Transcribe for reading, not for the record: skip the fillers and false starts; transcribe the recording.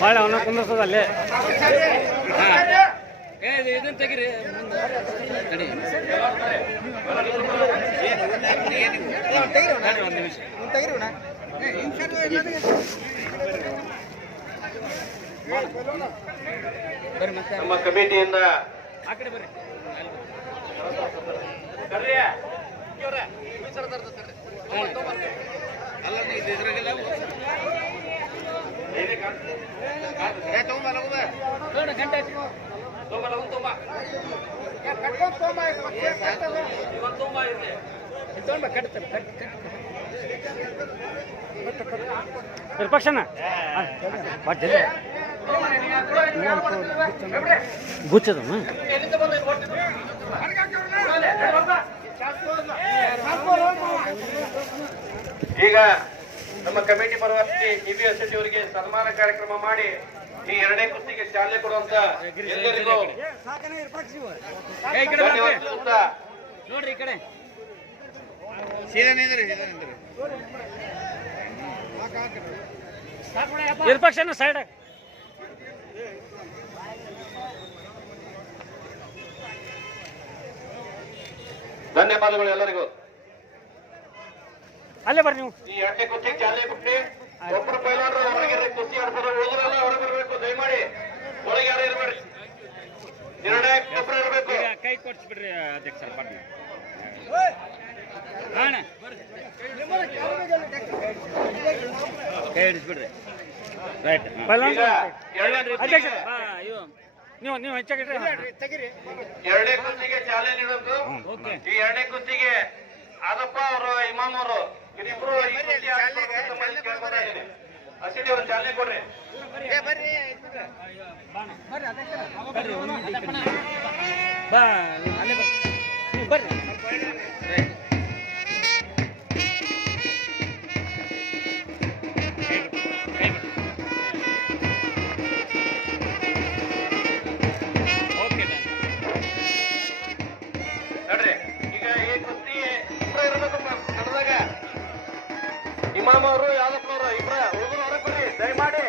ಭಾಳ ಅವನ ಕುಂದರ್ತದ ಅಲ್ಲೇ ಇದನ್ನ ತೆಗಿರಿ ಒಂದು ನಿಮಿಷ ನಮ್ಮ ಕಮಿಟಿಯಿಂದ ಆ ಕಡೆ ಬರ್ರಿ ವಿಪಕ್ಷನ ಗುಚ್ಚದಮ್ಮ ಈಗ ನಮ್ಮ ಕಮಿಟಿ ಪರವಾಗಿ EBST ಅವರಿಗೆ ಸನ್ಮಾನ ಕಾರ್ಯಕ್ರಮ ಮಾಡಿ ಈ ಎರಡನೇ ಕುಸ್ತಿಗೆ ಚಾಲನೆ ಕೊಡುವಂತ ಎಲ್ಲರಿಗೂ ನೋಡ್ರಿ ಈ ಕಡೆ ವಿಪಕ್ಷನ ಸೈಡ್ ಧನ್ಯವಾದಗಳು ಎಲ್ಲರಿಗೂ. ಅಲ್ಲೇ ಬರ್ರಿ ನೀವು. ಈ ಎರಡನೇ ಕುಸ್ತಿಗೆ ಚಾಲನೆ ಕೊಟ್ಟಿ ಒಬ್ಬರು ಪೈಲವಾನರು ಹೊರಗೆ ಕುಸ್ತಿ ಆಡ್ತಾರೆ, ಉಳಿದ್ರೆಲ್ಲ ಹೊರಗೆ ಬರಬೇಕು. ದಯಮಾಡಿ ಒಳಗೆ ಯಾರು ಇರಬೇಡಿ, ಎರಡೇ ಒಬ್ಬರು ಇರಬೇಕು. ಕೈ ಕೊಡ್ಸ್ಬಿಡ್ರಿ ಅಧ್ಯಕ್ಷ ಬರ್ರಿ ಕೈ ಹಿಡಿಸ್ಬಿಡ್ರಿ ರೈಟ್ ಅಧ್ಯಕ್ಷ ನೀವು ಹೆಚ್ಚಾಗಿಡ್ರಿ. ಎರಡನೇ ಕುಸ್ತಿಗೆ ಚಾಲನೆ ನೀಡೋದು. ಈ ಎರಡನೇ ಕುಸ್ತಿಗೆ ಆದಪ್ಪ ಅವರು ಇಮಾಮ್ ಅವರು ಇಬ್ಬರು ಅಸಿಡಿ ಅವರು ಚಾಲನೆ ಕೊಡ್ರಿ. ಬರ್ರಿ ಇಮಾಮ್ ಅವರು ಯಾದಪ್ಪನವರು ಇಬ್ಬರ ಹುಡುಗರು ಹೊರಗೆ ಬರ್ರಿ ದಯಮಾಡಿ.